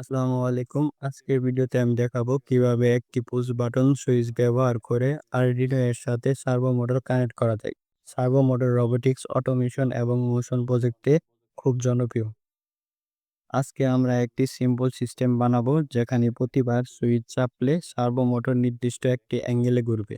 আসসালামু আলাইকুম। আজকের ভিডিওতে আমি দেখাবো কিভাবে একটি পুশ বাটন সুইচ ব্যবহার করে আরডিনো এর সাথে সার্ভো মোটর কানেক্ট করা যায়। সার্ভো মোটর রোবোটিক্স, অটোমেশন এবং মোশন প্রজেক্টে খুব জনপ্রিয়। আজকে আমরা একটি সিম্পল সিস্টেম বানাবো যেখানে প্রতিবার সুইচ চাপলে সার্ভো মোটর নির্দিষ্ট একটি অ্যাঙ্গেলে ঘুরবে।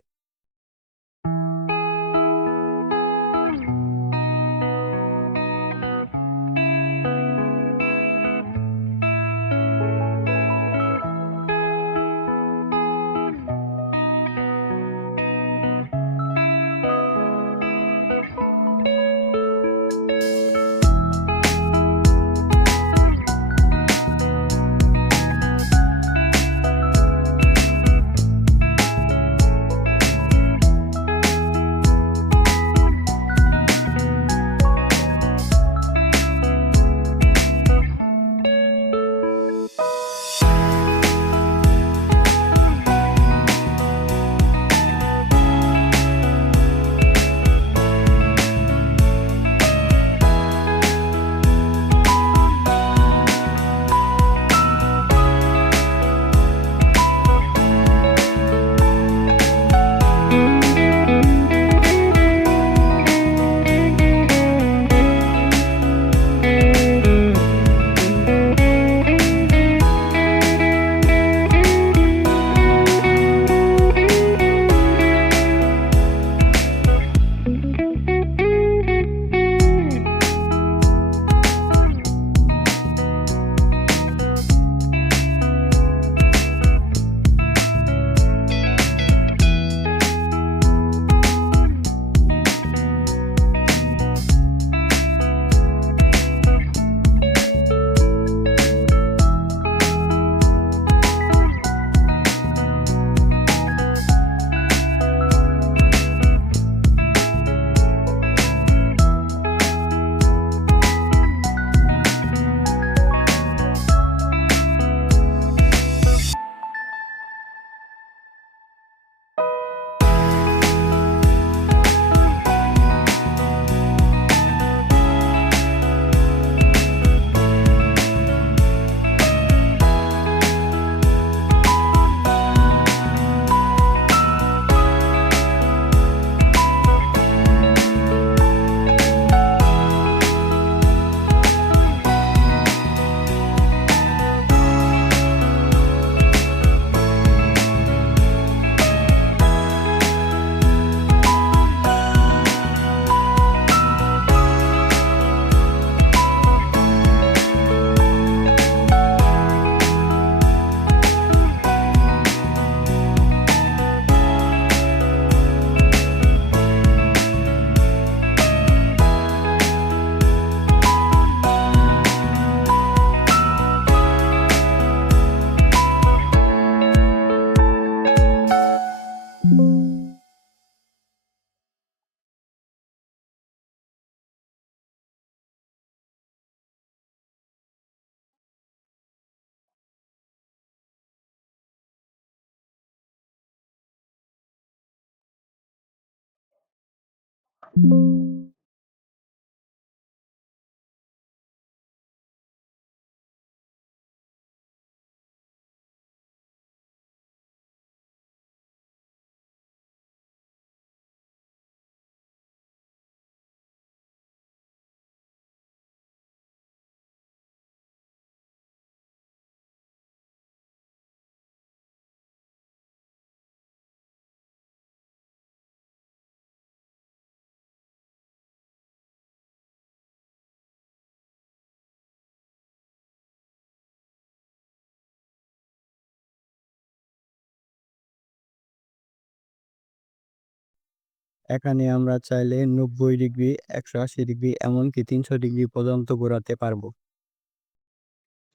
এখানে আমরা চাইলে 90 ডিগ্রি, 180 ডিগ্রি এমনকি 300 ডিগ্রি পর্যন্ত ঘোরাতে পারবো।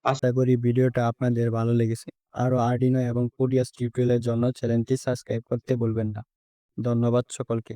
আশা করি ভিডিওটা আপনাদের ভালো লেগেছে। আরো আরডিনো এবং প্রোটিয়াস টিউটোরিয়ালের জন্য চ্যানেলটি সাবস্ক্রাইব করতে ভুলবেন না। ধন্যবাদ সকলকে।